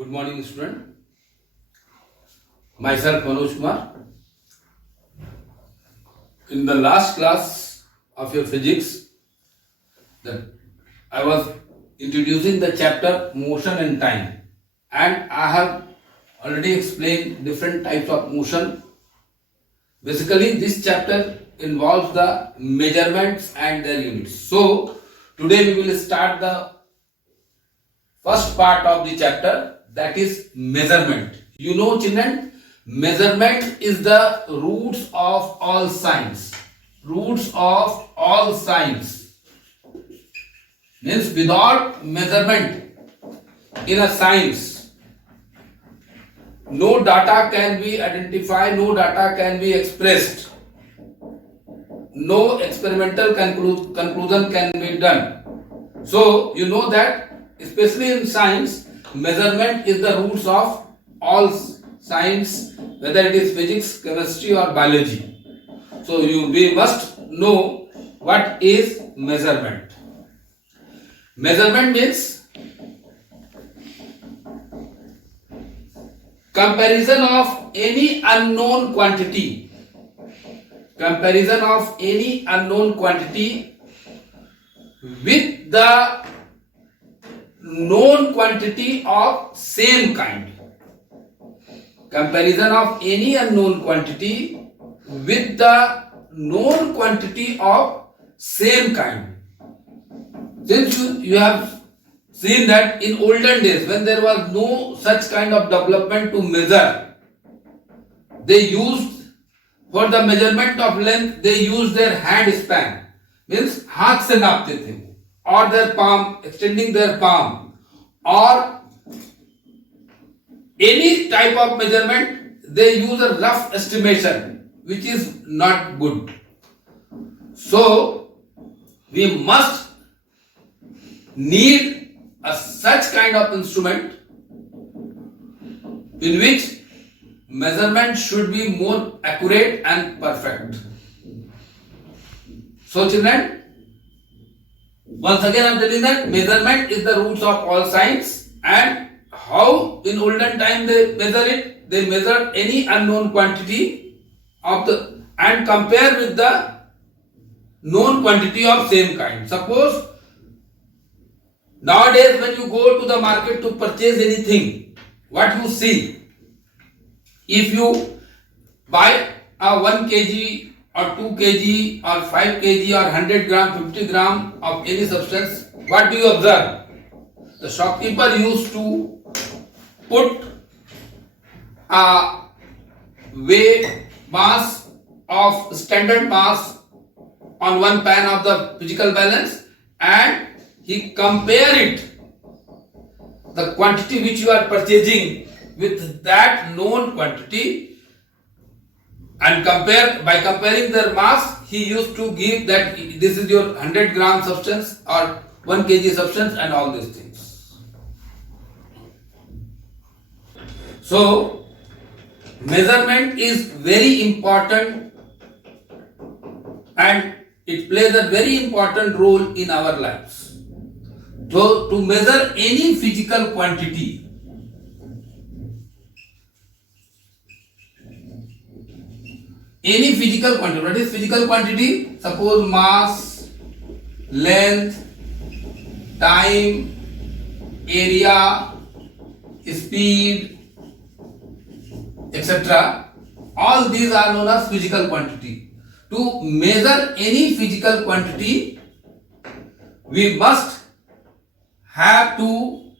Good morning, student. Myself Manoj Kumar. In the last class of your physics, I was introducing the chapter motion and time, and I have already explained different types of motion. Basically, this chapter involves the measurements and their units. So, today we will start the first part of the chapter, that is measurement. You know, children, measurement is the roots of all science. Roots of all science. Means without measurement in a science, no data can be identified, no data can be expressed, no experimental conclusion can be done. So, you know that especially in science, measurement is the roots of all science, whether it is physics, chemistry or biology. So, we must know what is measurement. Measurement means comparison of any unknown quantity. Comparison of any unknown quantity with the known quantity of same kind. Comparison of any unknown quantity with the known quantity of same kind. Since you have seen that in olden days, when there was no such kind of development to measure, they used, for the measurement of length, they used their hand span. Means हाथ से नापते थे, or their palm, extending their palm, or any type of measurement, they use a rough estimation, which is not good. So, we must need such kind of instrument in which measurement should be more accurate and perfect. So, children, once again I am telling that measurement is the roots of all science, and how in olden time they measure it, they measure any unknown quantity of the and compare with the known quantity of same kind. Suppose nowadays when you go to the market to purchase anything, what you see, if you buy a 1 kg or 2 kg or 5 kg or 100 gram, 50 gram of any substance, what do you observe? The shopkeeper used to put a weight mass of standard mass on one pan of the physical balance, and he compare it, the quantity which you are purchasing, with that known quantity, and by comparing their mass, he used to give that this is your 100 gram substance or 1 kg substance and all these things. So, measurement is very important and it plays a very important role in our lives. So, to measure any physical quantity, what is physical quantity? Suppose mass, length, time, area, speed, etc. All these are known as physical quantity. To measure any physical quantity, we must have to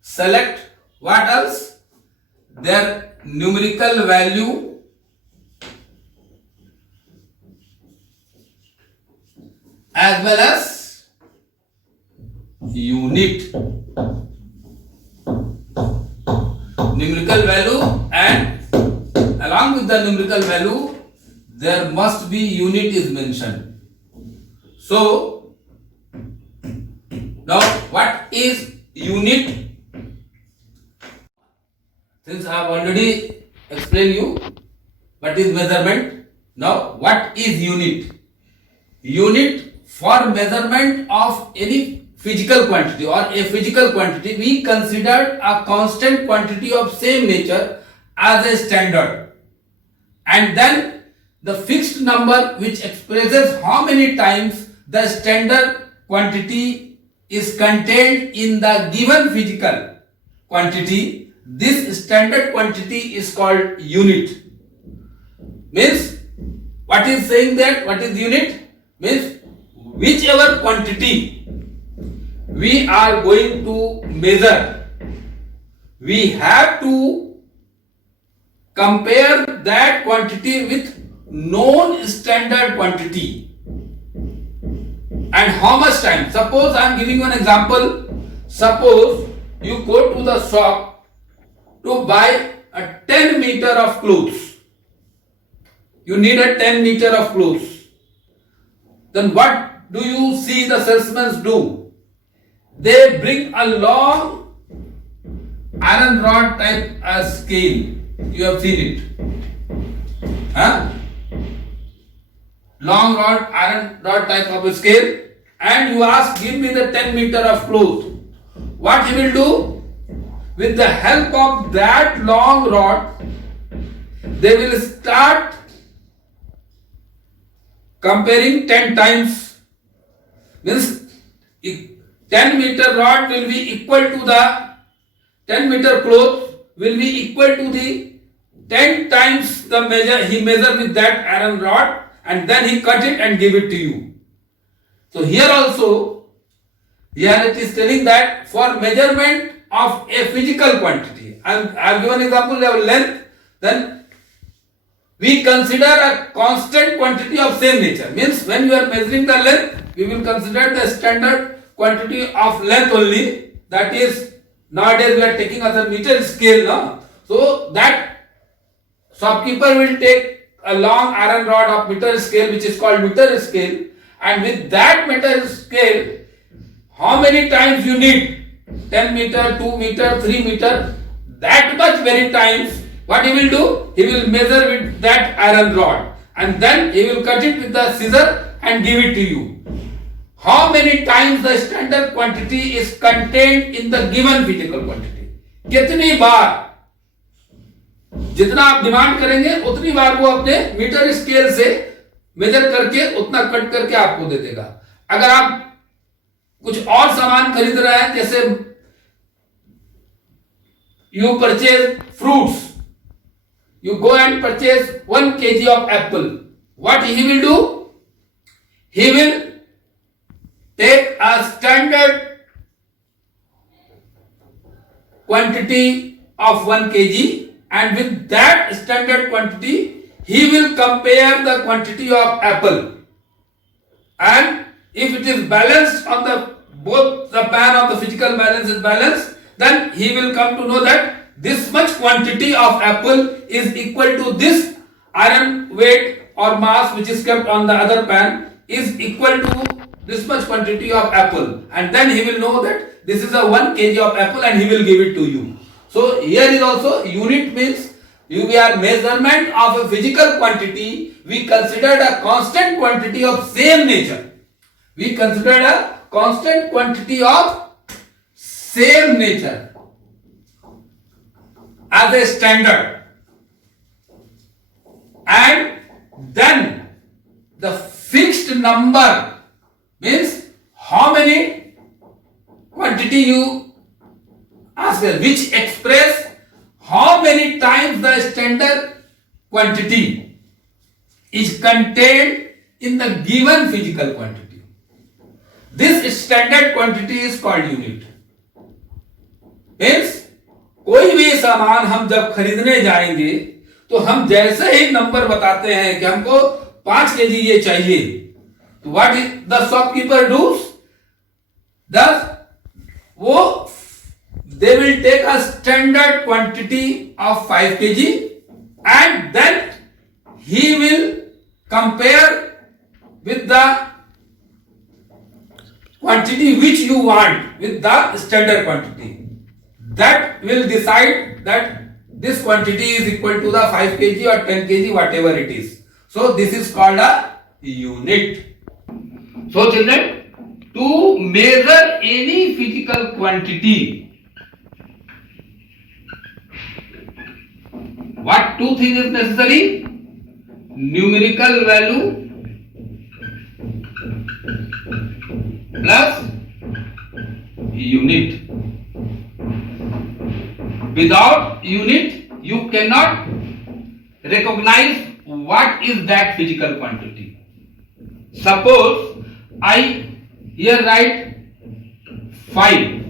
select what else? Their numerical value as well as unit. Numerical value, and along with the numerical value, there must be unit is mentioned. So, now what is unit? Since I have already explained you what is measurement, now what is unit? Unit for measurement of any physical quantity or a physical quantity, we considered a constant quantity of same nature as a standard, and then the fixed number which expresses how many times the standard quantity is contained in the given physical quantity. This standard quantity is called unit. Means what is saying that what is unit? Means whichever quantity we are going to measure, we have to compare that quantity with known standard quantity. And how much time? Suppose I am giving you an example. Suppose you go to the shop to buy a 10 meter of clothes. You need a 10 meter of clothes. Then what do you see the salesmen do? They bring a long iron rod type as scale. You have seen it. Huh? Long rod, iron rod type of a scale, and you ask, give me the 10 meter of cloth. What he will do? With the help of that long rod, they will start comparing 10 times. Means 10 meter rod will be equal to the 10 meter cloth will be equal to the 10 times the measure he measured with that iron rod, and then he cut it and give it to you. So here also, here it is telling that for measurement of a physical quantity, I have given example of length, then we consider a constant quantity of same nature. Means when you are measuring the length, we will consider the standard quantity of length only. That is, nowadays we are taking as a meter scale. No? So that shopkeeper will take a long iron rod of meter scale, which is called meter scale, and with that meter scale, how many times you need? 10 meter, 2 meter, 3 meter, that much many times. What he will do? He will measure with that iron rod, and then he will cut it with the scissor and give it to you. How many times the standard quantity is contained in the given physical quantity? कितनी बार? जितना आप demand करेंगे उतनी बार वो अपने metre scale से major करके उतना कट करके आपको दे देगा. अगर आप कुछ और सामान खरीद रहे हैं, जैसे you purchase fruits, you go and purchase 1 kg of apple. What he will do? He will take a standard quantity of 1 kg, and with that standard quantity he will compare the quantity of apple, and if it is balanced on the both the pan of the physical balance is balanced, then he will come to know that this much quantity of apple is equal to this iron weight or mass which is kept on the other pan is equal to this much quantity of apple, and then he will know that this is a 1 kg of apple and he will give it to you. So here is also unit means we are measurement of a physical quantity. We considered a constant quantity of same nature. We considered a constant quantity of same nature as a standard, and then the fixed number means how many quantity you ask, which express how many times the standard quantity is contained in the given physical quantity. This standard quantity is called unit. Means कोई भी सामान हम जब खरीदने जाएंगे तो हम जैसे ही नंबर बताते हैं कि हमको 5 kg ये चाहिए, तो what is the shopkeeper does? दस वो they will take a standard quantity of 5 kg and then he will compare with the quantity which you want with the standard quantity. That will decide that this quantity is equal to the 5 kg or 10 kg, whatever it is. So this is called a unit. So children, to measure any physical quantity, what two things is necessary? Numerical value plus unit. Without unit, you cannot recognize what is that physical quantity. Suppose I here write 5.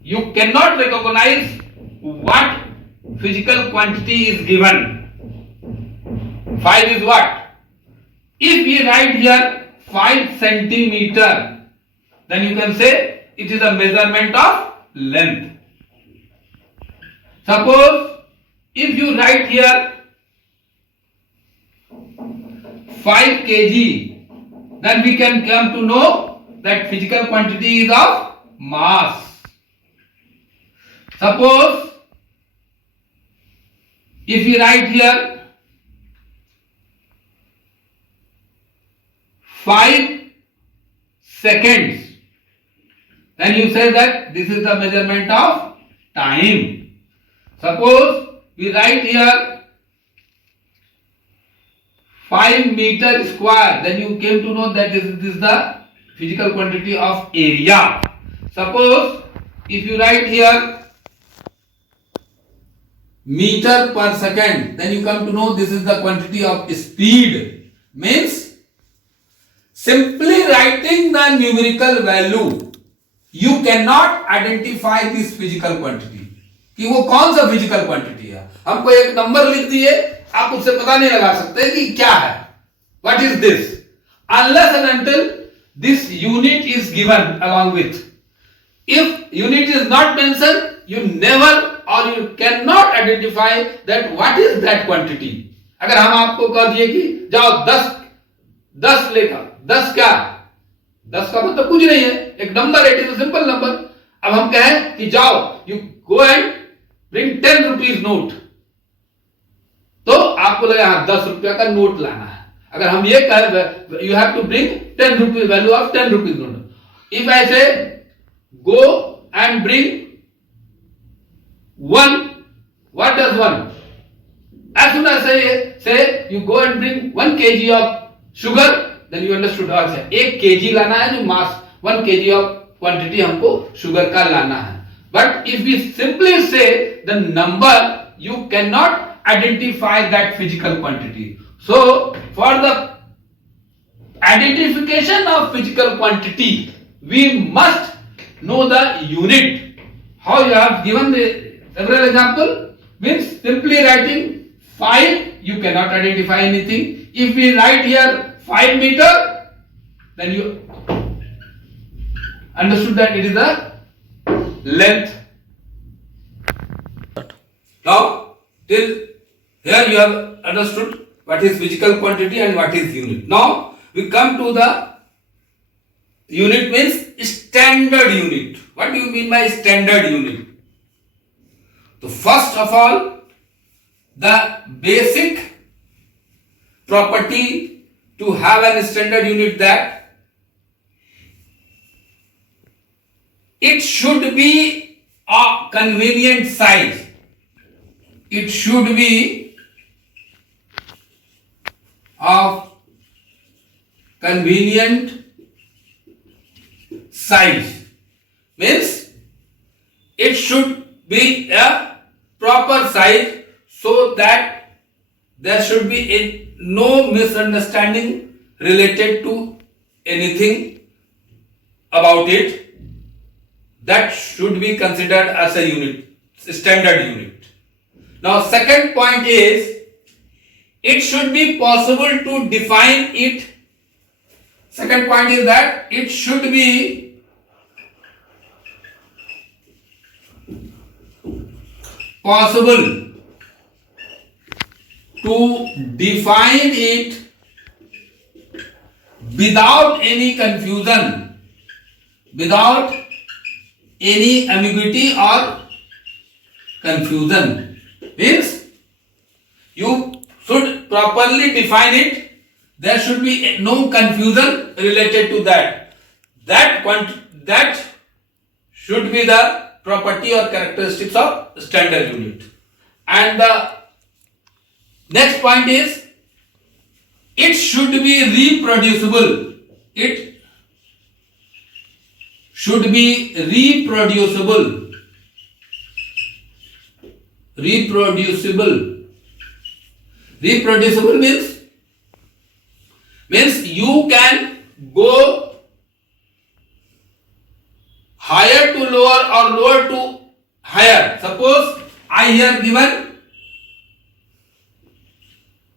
You cannot recognize what physical quantity is given. 5 is what? If we write here 5 centimeter, then you can say it is a measurement of length. Suppose if you write here 5 kg, then we can come to know that physical quantity is of mass. Suppose if you write here 5 seconds, then you say that this is the measurement of time. Suppose we write here 5 meter square, then you came to know that this is the physical quantity of area. Suppose if you write here meter per second, then you come to know this is the quantity of speed. Means simply writing the numerical value, you cannot identify this physical quantity कि वो कौन सा physical quantity है. हमको एक number लिख दिए, आप उससे पता नहीं लगा सकते कि क्या है, what is this, unless and until this unit is given along with. If unit is not mentioned, you never or you cannot identify that what is that quantity. अगर हम आपको कह दिए कि जाओ 10 लेकर, 10 क्या, 10 का मतलब कुछ नहीं है, एक number, it is a simple number. अब हम कहें कि जाओ you go and bring 10 rupees note, तो आपको लगे हाँ 10 रुपया का नोट लाना है. अगर हम ये कहें you have to bring 10 rupees, value of 10 rupees note. If I say go and bring 1, what does 1? As soon as I say you go and bring 1 kg of sugar, then you understood also 1 kg लाना है, जो मास 1 kg of quantity हमको sugar का लाना है. But if we simply say the number, you cannot identify that physical quantity. So for the identification of physical quantity, we must know the unit. How you have given the several example, means simply writing 5, you cannot identify anything. If we write here 5 meter, then you understood that it is the length. Now till here you have understood what is physical quantity and what is unit. Now we come to the unit, means standard unit. What do you mean by standard unit? So first of all, the basic property to have a standard unit, that it should be a convenient size. It should be of convenient size. Means it should be a proper size, so that there should be no misunderstanding related to anything about it. That should be considered as a unit, standard unit. Now second point is, it should be possible to define it. Second point is that it should be possible to define it without any confusion, without any ambiguity or confusion. Means you should properly define it there should be no confusion related to that. That should be the property or characteristics of standard unit. And the next point is, it should be reproducible. It should be reproducible. Reproducible means you can go higher to lower or lower to higher. Suppose I here given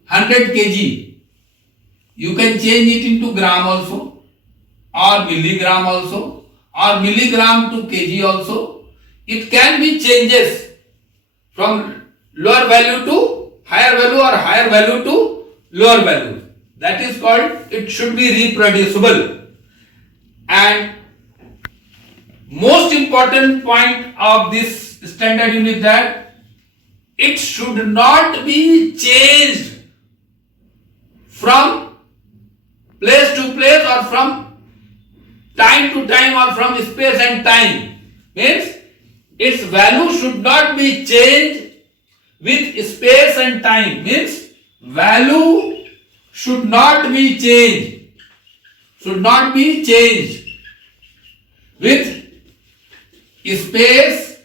100 kg. You can change it into gram also, or milligram also, or milligram to kg also. It can be changes from lower value to higher value or higher value to lower value. That is called, it should be reproducible. And most important point of this standard unit, that it should not be changed from place to place or from time to time or from space and time. Means its value should not be changed with space and time. Means value should not be changed. Should not be changed with space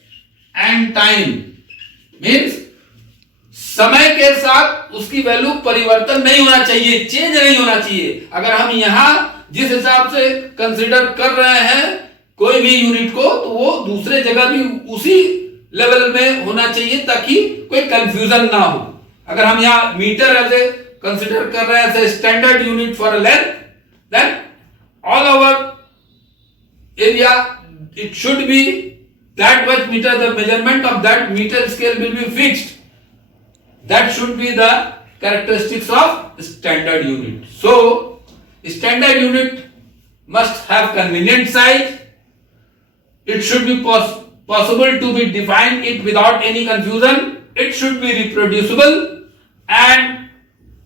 and time. Means समय के साथ उसकी value परिवर्तन नहीं होना चाहिए, change नहीं होना चाहिए. अगर हम यहां जिस हिसाब से कंसीडर कर रहे हैं कोई भी यूनिट को, तो वो दूसरे जगह भी उसी लेवल में होना चाहिए ताकि कोई कंफ्यूजन ना हो. अगर हम यहां मीटर एज ए कंसीडर कर रहे हैं as standard unit for length, then all over area it should be that much meter. The measurement of that meter scale will be fixed. That should be the characteristics of standard unit. So standard unit must have convenient size. It should be possible to be defined it without any confusion. It should be reproducible, and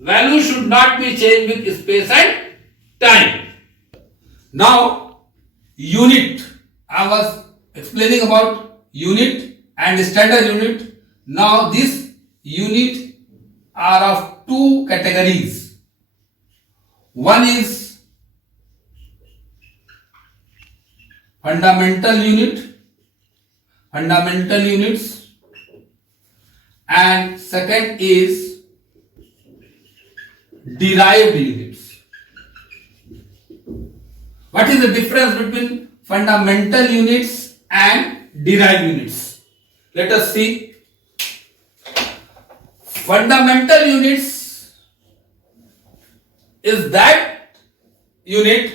value should not be changed with space and time. Now unit. I was explaining about unit and standard unit. Now these unit are of two categories. One is fundamental units, and second is derived units. What is the difference between fundamental units and derived units? Let us see. Fundamental units is that unit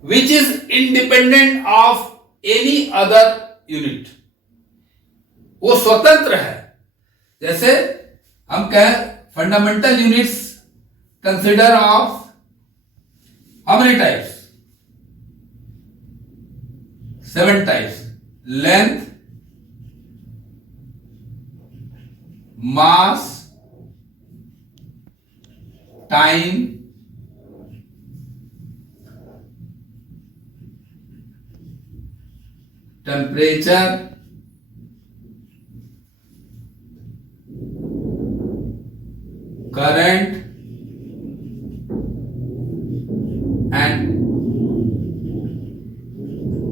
which is independent of any other unit. वो स्वतंत्र है. जैसे हम कहें fundamental units consider of how many types? 7 types. Length, mass, time, temperature, current, and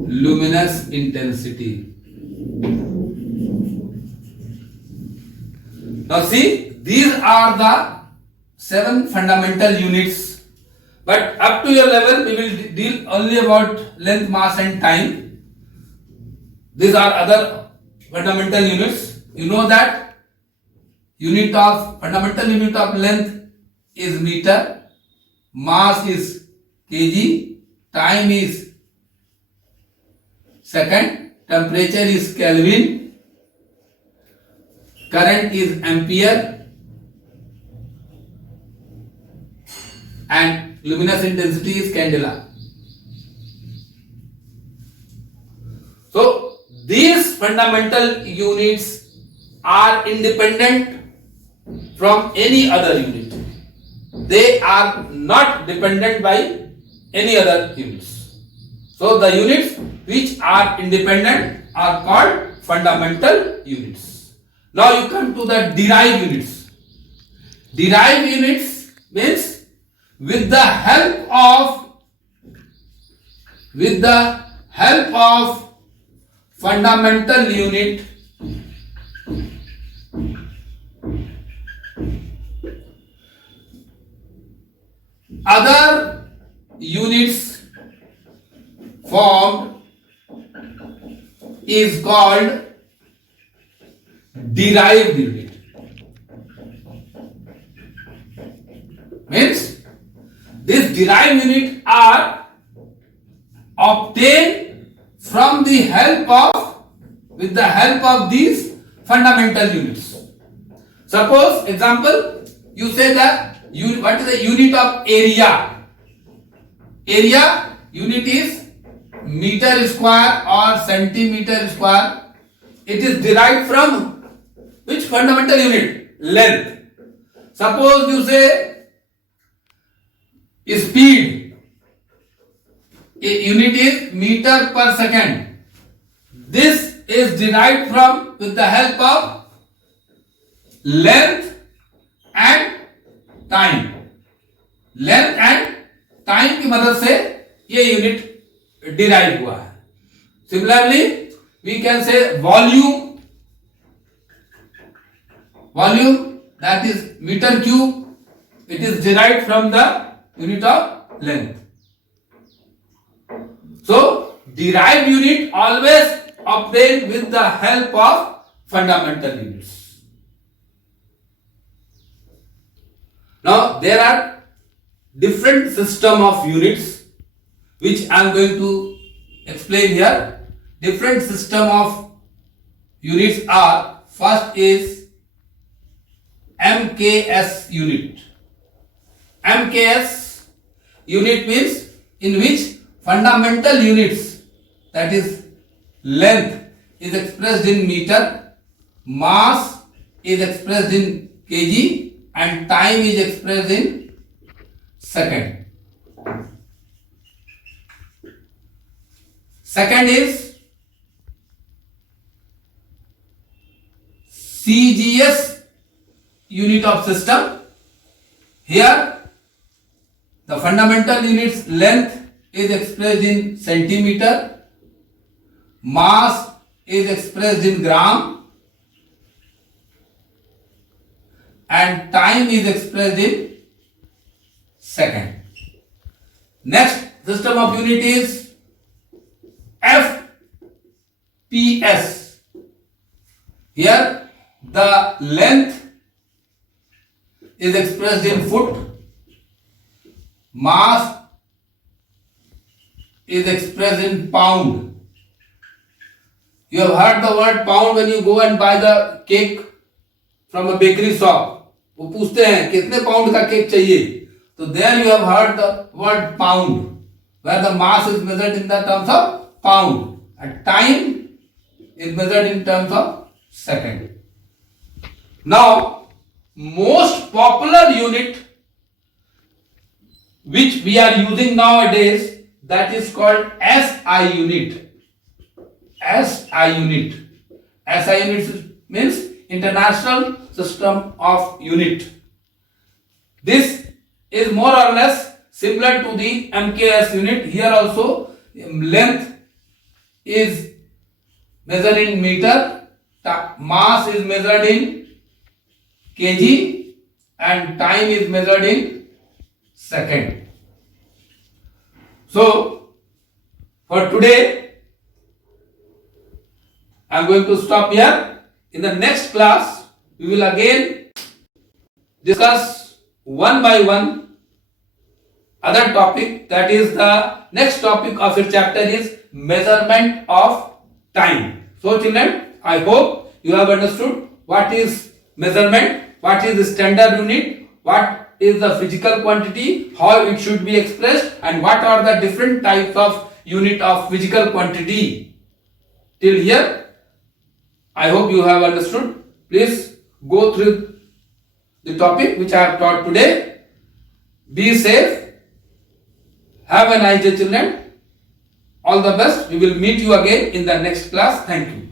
luminous intensity. Now see, these are the 7 fundamental units, but up to your level we will deal only about length, mass and time. These are other fundamental units. You know that fundamental unit of length is meter, mass is kg, time is second, temperature is Kelvin, current is ampere, and luminous intensity is candela. So these fundamental units are independent from any other unit. they are not dependent by any other units. So the units which are independent are called fundamental units. Now you come to the derived units. Derived units means with the help of fundamental unit, other units formed is called derived unit. Means these derived units are obtained from the with the help of these fundamental units. Suppose example, you say that what is the unit of area? Area unit is meter square or centimeter square. It is derived from which fundamental unit? Length. Suppose you say speed. A unit is meter per second. This is derived from with the help of length and time. Length and time की मदद से ये unit derive हुआ है. Similarly we can say volume that is metre cube. It is derived from the unit of length. So derived unit always operate with the help of fundamental units. Now there are different system of units which I am going to explain here. Different system of units are, first is MKS unit. MKS unit means in which fundamental units, that is length is expressed in meter, mass is expressed in kg, and time is expressed in second. Second is CGS unit of system. Here the fundamental units length is expressed in centimeter, mass is expressed in gram, and time is expressed in second. Next system of unit is FPS. Here the length is expressed in foot, mass is expressed in pound. You have heard the word pound when you go and buy the cake from a bakery shop. वो पूछते हैं कितने pound का cake चाहिए, तो there you have heard the word pound, where the mass is measured in the terms of pound and time is measured in terms of second. Now most popular unit which we are using nowadays, that is called SI unit. SI unit. SI unit means International System of Unit. This is more or less similar to the MKS unit. Here also length is measured in meter, mass is measured in kg, and time is measured in second. So for today I am going to stop here. In the next class we will again discuss one by one other topic. That is the next topic of your chapter is measurement of time. So children, I hope you have understood what is measurement, what is the standard unit, what is the physical quantity, how it should be expressed, and what are the different types of unit of physical quantity. Till here I hope you have understood. Please go through the topic which I have taught today. Be safe. Have a nice day, children. All the best. We will meet you again in the next class. Thank you.